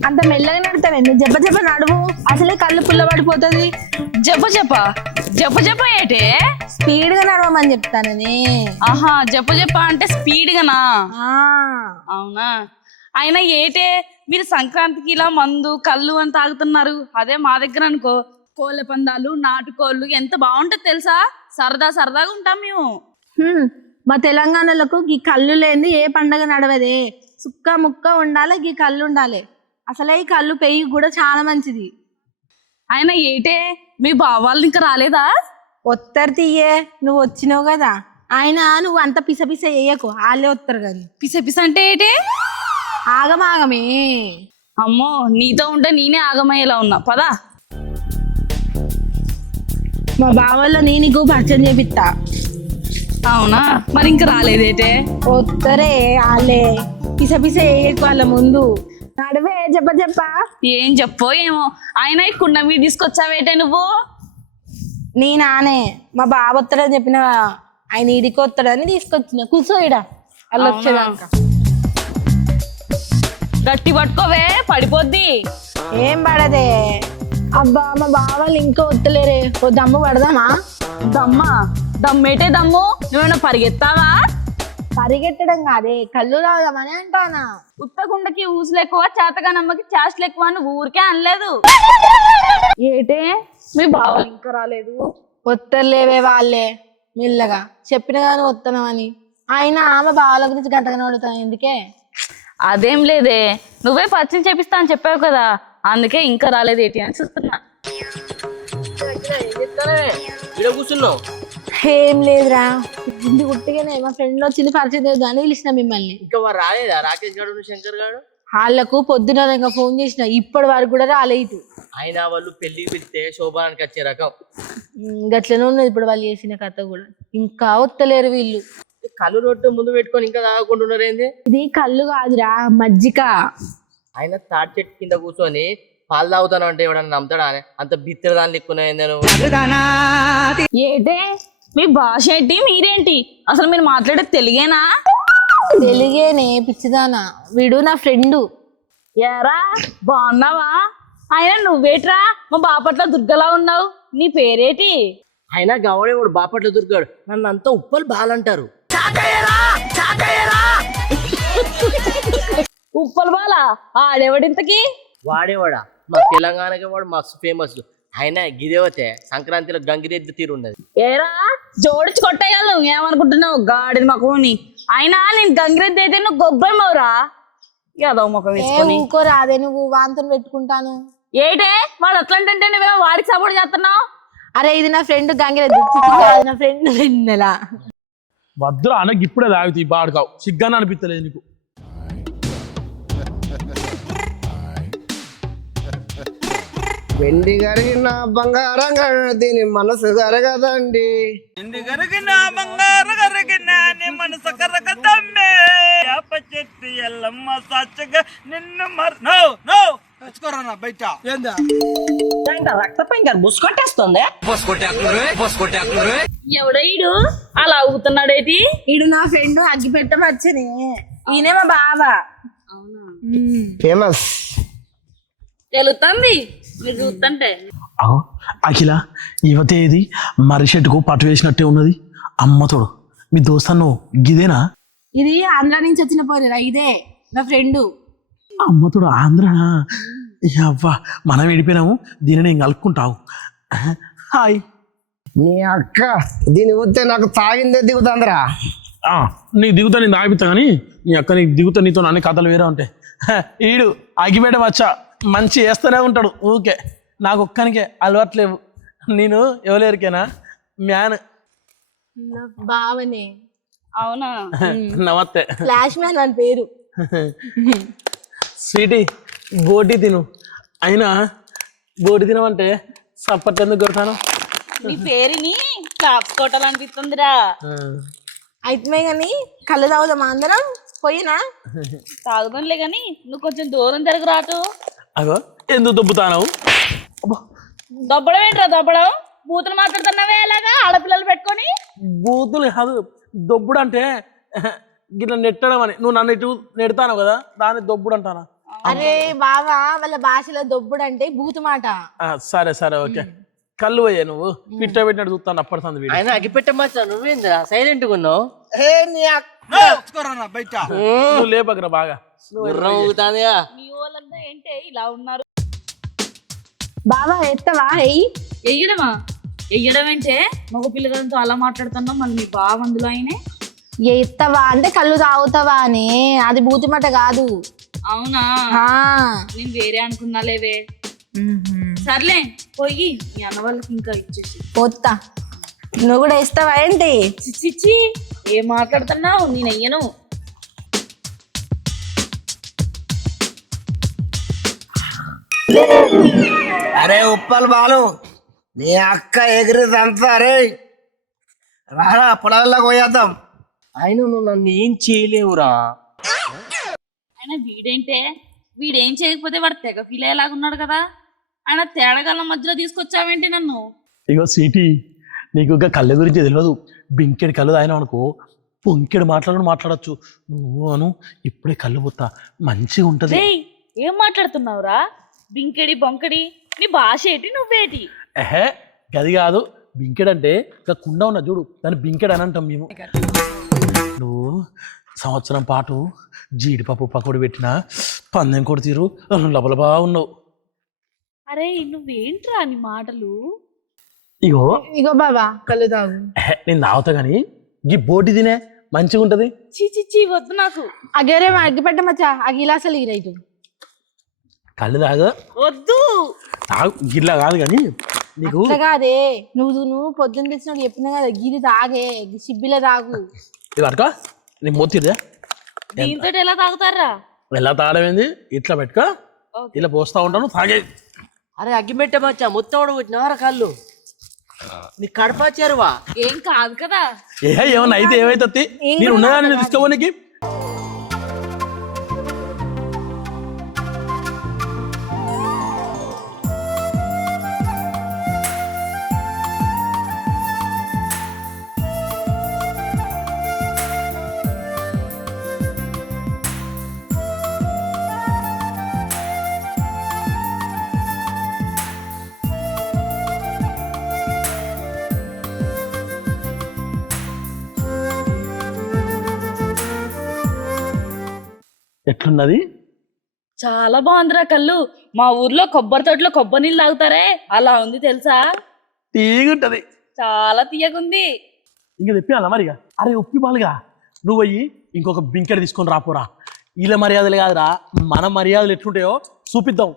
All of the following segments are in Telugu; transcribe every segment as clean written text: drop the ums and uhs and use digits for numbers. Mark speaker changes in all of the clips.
Speaker 1: అంత మెల్లగా నడుతావేంది? జబ్బ జబ్బ నడువు, అసలే కళ్ళు పుల్లబడిపోతుంది.
Speaker 2: జప జప జప జప ఏటే
Speaker 1: స్పీడ్ గా నడవమని చెప్తానని.
Speaker 2: ఆహా జప జప అంటే స్పీడ్ గానా?
Speaker 1: ఆ,
Speaker 2: అవునా? అయినా ఏటే మీరు సంక్రాంతికి ఇలా మందు కళ్ళు అని తాగుతున్నారు. అదే మా దగ్గర అనుకో కోళ్ళ పందాలు నాటుకోళ్ళు ఎంత బాగుంటది తెలుసా? సరదా సరదాగా ఉంటాం మేము.
Speaker 1: మా తెలంగాణలకు ఈ కళ్ళు లేని ఏ పండగ నడవదే. సుక్క ముక్క ఉండాలి, ఈ కళ్ళు ఉండాలి. అసలే ఈ కళ్ళు పెయ్యి కూడా చాలా మంచిది.
Speaker 2: అయినా ఏటే మీ బావాళ్ళు ఇంకా రాలేదా?
Speaker 1: వస్తారు తీయే, నువ్వు వచ్చినావు కదా. ఆయన నువ్వు అంత పిస పిస వేయకు, వాళ్ళే వస్తారు కానీ.
Speaker 2: పిస పిస అంటే ఏటే?
Speaker 1: ఆగమాగమే.
Speaker 2: అమ్మో నీతో ఉంటే నేనే ఆగమయ్యేలా ఉన్నా. పదా
Speaker 1: మా బావల్లో నేను నీకు పరిచయం చేపిస్తా.
Speaker 2: అవునా? మరి ఇంకా రాలేదేటే?
Speaker 1: వస్తారే వాళ్ళే. పిస పిస వేయకు వాళ్ళ ముందు. నడువే చెప్ప చెప్ప.
Speaker 2: ఏం చెప్పో ఏమో. అయినా ఈ కుండ మీద తీసుకొచ్చావేటే నువ్వు?
Speaker 1: నీ నానే మా బావ వస్తాడని చెప్పిన, ఆయన ఇడికి వస్తాడని తీసుకొచ్చిన. కూర్చో ఇడ వాళ్ళు వచ్చేదాక.
Speaker 2: గట్టి పట్టుకోవే, పడిపోద్ది.
Speaker 1: ఏం పడదే. అబ్బా మా బావాళ్ళు ఇంకా వస్తలేరే. ఓ దమ్ము పడదామా?
Speaker 2: దమ్మా? దమ్మేటే దమ్ము? నువ్వేమైనా పరిగెత్తావా?
Speaker 1: పరిగెట్టడం కాదే, కళ్ళు రావదామని అంటానా.
Speaker 2: ఉత్తకుండకి ఊసులు ఎక్కువ, చేతగానమ్మకి చేష్టలు ఎక్కువ అని ఊరికే అనలేదు. ఏటే మీ బావలు ఇంకా రాలేదు?
Speaker 1: వస్తలేవే వాళ్ళే. మెల్లగా చెప్పిన కానీ వస్తున్నామని. ఆయన ఆమె బావాల గురించి గంటగా నడుతాను ఎందుకే.
Speaker 2: అదేం లేదే, నువ్వే పరిచయం చేపిస్తా అని చెప్పావు కదా, అందుకే ఇంకా రాలేదు ఏంటి అని చూస్తున్నా.
Speaker 3: కూర్చున్నావు?
Speaker 1: ఏం లేదురా, ఇంటి గుట్టిగానే మా ఫ్రెండ్ వచ్చింది పరిచయం చేద్దాం అని పిలిచిన మిమ్మల్ని.
Speaker 3: ఇంకా వారు రాలేదా? రాకేష్ గారు శంకర్ గారు
Speaker 1: వాళ్ళకు పొద్దున ఇంకా ఫోన్ చేసిన, ఇప్పటి వరకు కూడా రాలేదు.
Speaker 3: ఆయన వాళ్ళు పెళ్లికి పిలిస్తే శోభానికి వచ్చే రకం.
Speaker 1: గట్లనే ఉన్నది ఇప్పుడు వాళ్ళు చేసిన కథ కూడా. ఇంకా వస్తలేరు వీళ్ళు.
Speaker 3: కళ్ళు రొట్టె ముందు పెట్టుకొని ఇంకా తాగకుంటున్నారు ఏంది?
Speaker 1: ఇది కళ్ళు కాదురా, మజ్జిగ.
Speaker 3: ఆయన తాటి చెట్టు కింద కూర్చొని పాలు తాగుతాను అంటే ఎవడన్నా నమ్ముతాడా? అంత బిత్తర దాన్ని ఎక్కువ.
Speaker 2: ఏటే మీ భాష ఏంటి, మీరేంటి? అసలు మీరు మాట్లాడే తెలుగేనా?
Speaker 1: తెలుగేనే పిచ్చిదానా. వీడు నా ఫ్రెండు.
Speaker 2: ఏరా బాగున్నావా? అయినా నువ్వేట్రా మా బాపట్ల దుర్గలా ఉన్నావు? నీ పేరేటి?
Speaker 3: ఆయన గవడేవాడు బాపట్ల దొరికాడు. నన్ను అంతా ఉప్పలు బాలంటారు.
Speaker 2: ఉప్పల బాల ఆడెవడింతకి?
Speaker 3: వాడేవాడా? మా తెలంగాణకి వాడు మస్తు ఫేమస్. ఆయన గిదేవతే సంక్రాంతిలో గంగిరెద్దు తీరు ఉన్నది.
Speaker 2: ఏరా జోడించి కొట్టేయాలి. నువ్వు ఏమనుకుంటున్నావు గాడిది మకమని? అయినా నేను గంగిరెద్దు అయితే నువ్వు గొబ్బెమ్మవురా యాదవ ముఖం వేసుకొని.
Speaker 1: ఇంకో రాదే, నువ్వు వాంతను పెట్టుకుంటాను.
Speaker 2: ఏటే వాడు అట్లాంటే నువ్వేమో వాడికి సపోర్ట్ చేస్తున్నావు?
Speaker 1: అరే ఇది నా ఫ్రెండ్ గంగిరెద్దు, నా ఫ్రెండ్ వెన్నెలా.
Speaker 4: వద్దురా అనకి ఇప్పుడే తాగుతీ బాడుకావు. సిగ్గానే అనిపిస్తలేదు నీకు?
Speaker 5: వెండి కరిగిన బంగారం దీని మనసు కరగదండి.
Speaker 6: వెండి కరిగిన బంగారు కరిగిన నీ మనసు కరగదమ్మే. యాప చెట్టు ఎల్లమ్మ సాక్షిగా నిన్ను తెచ్చుకోరా బయట. ఏందా
Speaker 2: ఎవడీడు అలా అవుతున్నాడేటి?
Speaker 1: ఈడు నా ఫ్రెండ్ అగ్గిపెట్ట వచ్చని. ఈయనే మా బావ.
Speaker 5: ఫేమస్
Speaker 2: తెలుస్తుంది మీరు చూస్తుంటే.
Speaker 4: అఖిల యువతేది మర్రిషెట్టుకు పట్టు వేసినట్టే ఉన్నది. అమ్మతోడు మీ దోస్తను గిదేనా?
Speaker 1: ఇది ఆంధ్ర నుంచి వచ్చిన పోరేరా, ఇదే నా ఫ్రెండ్.
Speaker 4: అమ్మతోడు ఆంధ్ర. అవ్వా మనం విడిపోయినాము, దీనిని నేను కలుపుకుంటావు. హాయ్.
Speaker 5: నీ అక్క దీని వస్తే నాకు తాగిందే దిగుతుందిరా.
Speaker 4: నీకు దిగుతా నేను తాగిపిస్తా, కానీ నీ అక్క నీకు దిగుతా, నీతో అన్ని కథలు వేరే ఉంటాయి. ఈడు అగిపేట వచ్చా మంచి వేస్తూనే ఉంటాడు ఊకే. నాకు ఒక్కనికే అలవాట్లేవు. నేను ఎవలేరికేనా మ్యాన్.
Speaker 1: బావనే.
Speaker 2: అవునా?
Speaker 4: నమస్తే.
Speaker 1: ఫ్లాష్ మ్యాన్ అని పేరు.
Speaker 4: స్వీటీ బోటి తిను. అయినా బోటి తినమంటే సప్పట్లు ఎందుకు కొడతాను?
Speaker 2: నీ పేరుని కాపుకోవాలనిపిస్తుందిరా.
Speaker 1: అయితే కానీ కళ్ళు తాగుదాం అందరం పోయినా.
Speaker 2: తాగుతానులే గాని నువ్వు కొంచెం దూరం తిరగ రాటు.
Speaker 4: అగో ఎందుకు దొబ్బుతాను?
Speaker 2: దొబ్బడం ఏంట్రా దొబ్బడం? బూతులు మాట్లాడుతున్నావే ఎలాగా ఆడపిల్లలు పెట్టుకొని?
Speaker 4: బూతులు కాదు, దొబ్బుడు అంటే గిట్లా నెట్టడం అని. నువ్వు నన్ను ఇటు నెడతాను కదా, దాన్ని దొబ్బుడు అంటానా?
Speaker 1: అరే బావా వాళ్ళ భాషలో దొబ్బుడు అంటే బూతు మాట.
Speaker 4: సరే సరే ఓకే. కళ్ళు పోయా నువ్వు పిట్ట పెట్టినట్టు చూస్తాను అప్పటింది వీడు.
Speaker 3: ఆయన అగ్గిపెట్ట మచ్చా నువ్వేంద్రా సైలెంట్ గా ఉన్నావు?
Speaker 5: ఏ నీ అక్క
Speaker 6: తెచ్చుకోరన్నా బయట.
Speaker 4: నువ్వు లేపకరా బాగా.
Speaker 3: గుర్రం ఊగుతాందిగా.
Speaker 2: మీ వాళ్ళంతా ఏంటే ఇలా ఉన్నారు?
Speaker 1: బావా ఎత్తవా ఎయ్యి.
Speaker 2: ఎయ్యడమా? ఎయ్యడం ఏంటే? మగ పిల్లగాలతో అలా మాట్లాడుతున్నావు, మళ్ళీ మీ బావ అందులో అయినే.
Speaker 1: ఎత్తవా అంటే కళ్ళు తాగుతావా అని, అది బూతి మాట కాదు.
Speaker 2: అవునా?
Speaker 1: ఆ.
Speaker 2: నేను వేరే అనుకున్నా లేవే. సర్లే పోయి మీ అన్న వాళ్ళకి ఇంకా ఇచ్చేసి.
Speaker 1: పోతా. నువ్వు కూడా ఇస్తావా ఏంటి?
Speaker 2: చిచ్చి ఏం మాట్లాడుతున్నావు? నేను అయ్యను.
Speaker 5: అరే ఉప్పల్ బాలు నీ అక్క ఎగిరిదంతా రే రారా పొలాల్లోకి పోయేద్దాం.
Speaker 3: ఆయన నువ్వు నన్ను ఏం చేయలేవురా.
Speaker 2: ఆయన వీడేంటే, వీడేం చేయకపోతే వాడు తెగ ఫీల్ అయ్యేలాగున్నాడు కదా. ఆయన తేడగల మధ్యలో తీసుకొచ్చావేంటి నన్ను?
Speaker 4: ఇగో సీటీ, నీకు ఇంకా కళ్ళ గురించి తెలియదు. బింకెడు కళ్ళు తాగినా అనుకో పొంకెడు మాట్లాడచ్చు. నువ్వు అను ఇప్పుడే కళ్ళు పోతా మంచిగా ఉంటది.
Speaker 2: రేయ్, ఏం మాట్లాడుతున్నావురా? బింకెడి బొంకడి, నీ భాష ఏంటి, నువ్వేటి?
Speaker 4: ఎహే గది కాదు. బింకెడ్ అంటే ఇంకా కుండ ఉన్న చూడు, దాన్ని బింకెడ్ అని అంటాం మేము. నువ్వు సంవత్సరం పాటు జీడిపప్పు పకోడి పెట్టిన పందెం కొడు తీరు లబలబా ఉన్నావు.
Speaker 2: అరే నువ్వేంట్రా నీ మాటలు?
Speaker 4: ఇగో
Speaker 1: ఇగో బావా కళ్ళు తాగు.
Speaker 4: నేను తాగుతా కానీ ఈ బోటి తినే మంచిగా ఉంటది.
Speaker 2: చీ వద్దు నాకు.
Speaker 1: అగేరే అగ్గిపెట్ట మచ్చా ఆ గిలాసలు ఇరైటు.
Speaker 4: కళ్ళు తాగు
Speaker 2: వద్దు.
Speaker 4: తాగు గిట్లా కాదు కానీ నీకు
Speaker 1: అట్లా కాదే, నువ్వు పొద్దున్న తెచ్చినప్పుడు చెప్పినా కదా గిరి తాగే, సిబ్బిలో తాగు.
Speaker 4: ఇది అడక నీ మొత్తిదే
Speaker 2: దీంతో ఎలా తాగుతారా?
Speaker 4: ఎలా తాగడమేంది, ఇట్లా పెట్టుకో, ఇలా పోస్తా ఉంటాను తాగే.
Speaker 3: అరే అగ్గిపెట్ట మచ్చా మొత్తం ఉడగొట్టినవారా కళ్ళు? నీ కడపచ్చారువా?
Speaker 2: ఏం కాదు కదా.
Speaker 4: ఏమన్నా అయితే ఏమైతే నేను ఉన్నదా నేను తీసుకోవడానికి. ఎట్లున్నది?
Speaker 2: చాలా బాగుందిరా కళ్ళు. మా ఊర్లో కొబ్బరి తోటలో కొబ్బరి నీళ్ళు తాగుతారే అలా ఉంది తెలుసా.
Speaker 4: తీగుంటది,
Speaker 2: చాలా తీయగుంది.
Speaker 4: ఇంకా తెప్పియాలా మరిగా? అరే ఉప్పి బాలుగా నువ్వు అయ్యి ఇంకొక బింకెట్ తీసుకొని రాపోరా. వీళ్ళ మర్యాదలు కాదురా, మన మర్యాదలు ఎట్లుంటాయో చూపిద్దాం.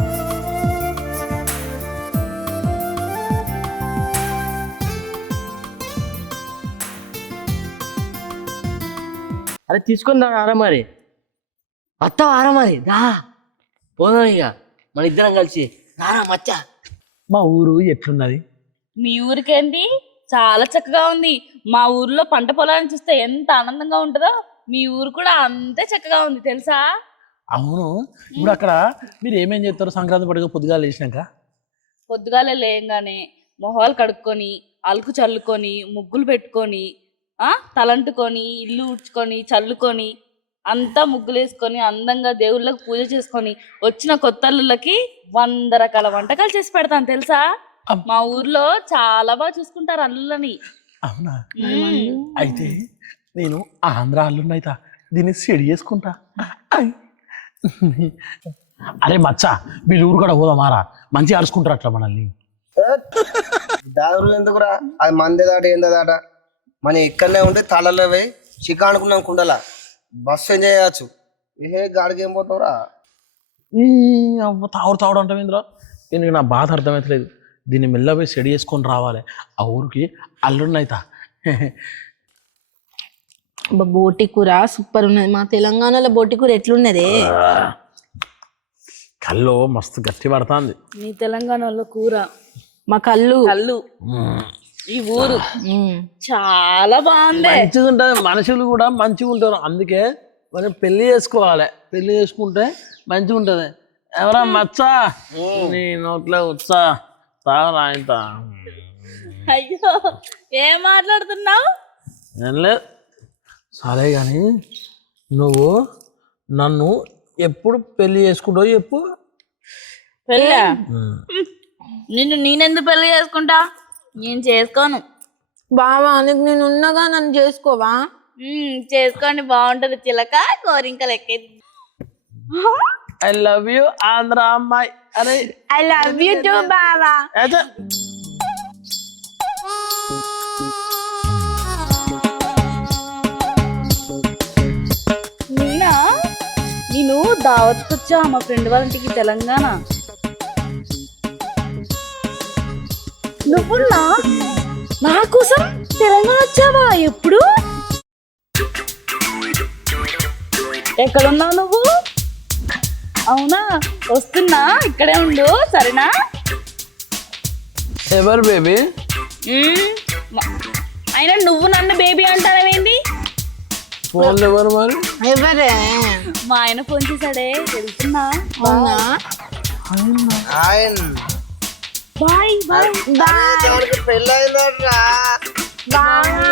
Speaker 3: అరే తీసుకుందా ఆరా మరి, వస్తావు ఆరా మరి, దా పోదాం ఇక మన ఇద్దరం కలిసి. రారా మచ్చా.
Speaker 4: మా ఊరు ఎట్లున్నది?
Speaker 2: మీ ఊరికేంది, చాలా చక్కగా ఉంది. మా ఊర్లో పంట పొలాన్ని చూస్తే ఎంత ఆనందంగా ఉంటుందో మీ ఊరు కూడా అంతే చక్కగా ఉంది తెలుసా.
Speaker 4: అవును, ఇప్పుడు అక్కడ మీరు ఏమేం చేస్తారు సంక్రాంతి పండుగ పొద్దుగాల లేచినాక?
Speaker 2: పొద్దుగాలే లేయంగానే మొహాలు కడుక్కొని, అలుకు చల్లుకొని, ముగ్గులు పెట్టుకొని, తలంటుకొని, ఇల్లు ఊడ్చుకొని, చల్లుకొని, అంతా ముగ్గులు వేసుకొని, అందంగా దేవుళ్ళకి పూజ చేసుకొని, వచ్చిన కొత్త అల్లుళ్ళకి 100 రకాల వంటకాలు చేసి పెడతాను తెలుసా. మా ఊర్లో చాలా బాగా చూసుకుంటారు అల్లుళ్ళని.
Speaker 4: అవునా? అయితే నేను ఆంధ్ర అల్లున్నైతా దీన్ని సెడి చేసుకుంటా. అరే మచ్చా, వీళ్ళు ఊరు కూడా పోదామారా, మంచిగా అరుచుకుంటారు అట్లా మనల్ని.
Speaker 5: దారులు ఎందుకురా, అది మందే దాట ఏందో దాట. మనం ఇక్కడనే ఉంటే తలలో పోయి చికా అనుకున్నాం కుండలా బస్సు ఎంజాయ్ చేయచ్చు. ఏ గాడికి ఏం పోతావురా?
Speaker 4: తావుడు అంటే ఇందులో దీనికి నా బాధ అర్థమవుతలేదు. దీన్ని మెల్లపోయి సెడి చేసుకొని రావాలి ఆ ఊరికి అల్లున్నైతా.
Speaker 1: బోటి కూర సూపర్ ఉన్నది. మా తెలంగాణలో బోటి కూర ఎట్లున్నదే?
Speaker 4: కళ్ళు మస్తు గట్టి పడుతుంది.
Speaker 2: మీ తెలంగాణలో కూర,
Speaker 1: మా కళ్ళు
Speaker 2: ఈ ఊరు చాలా బాగుంది.
Speaker 4: మంచిగా ఉంటుంది, మనుషులు కూడా మంచిగా ఉంటారు. అందుకే మనం పెళ్లి చేసుకోవాలి. పెళ్లి చేసుకుంటే మంచిగా ఉంటుంది. ఎవరా మచ్చా, నీ నోట్లో వచ్చా తాగరా ఇంత.
Speaker 2: అయ్యో ఏం మాట్లాడుతున్నావు?
Speaker 4: ఏం లేదు, సరే కానీ నువ్వు నన్ను ఎప్పుడు పెళ్లి చేసుకుంటావు చెప్పు.
Speaker 2: పెళ్ళా నిన్ను నేనెందుకు పెళ్లి చేసుకుంటా? నేను చేసుకోను.
Speaker 1: బావా నీకు నేను ఉన్నగా నన్ను చేసుకోవా?
Speaker 2: చేసుకోండి, బాగుంటది చిలక కోరింకలు ఎక్కేది.
Speaker 4: ఐ లవ్ యూ ఆంధ్ర అమ్మాయి. అరే
Speaker 1: ఐ లవ్ యూ టూ బావా.
Speaker 4: అదే
Speaker 2: నేను దావత్ వచ్చా మా ఫ్రెండ్ వాళ్ళ ఇంటికి తెలంగాణ. నువ్వు నా కోసం తెలంగాణ వచ్చావా? ఎప్పుడు? ఎక్కడున్నావు నువ్వు? అవునా, వస్తున్నా, ఇక్కడే ఉండు సరేనా?
Speaker 4: ఎవరు బేబీ?
Speaker 2: అయినా నువ్వు నన్ను బేబీ అంటావేంటి?
Speaker 4: ఫోన్ ఎవరు మరి?
Speaker 1: ఎవరే?
Speaker 2: మా ఆయన ఫోన్ చేశాడే, వెళ్తున్నా.
Speaker 1: అవునా?
Speaker 5: ఆయన
Speaker 2: బాయ్ బాయ్
Speaker 5: పెళ్ళైందట్రా.
Speaker 1: బావా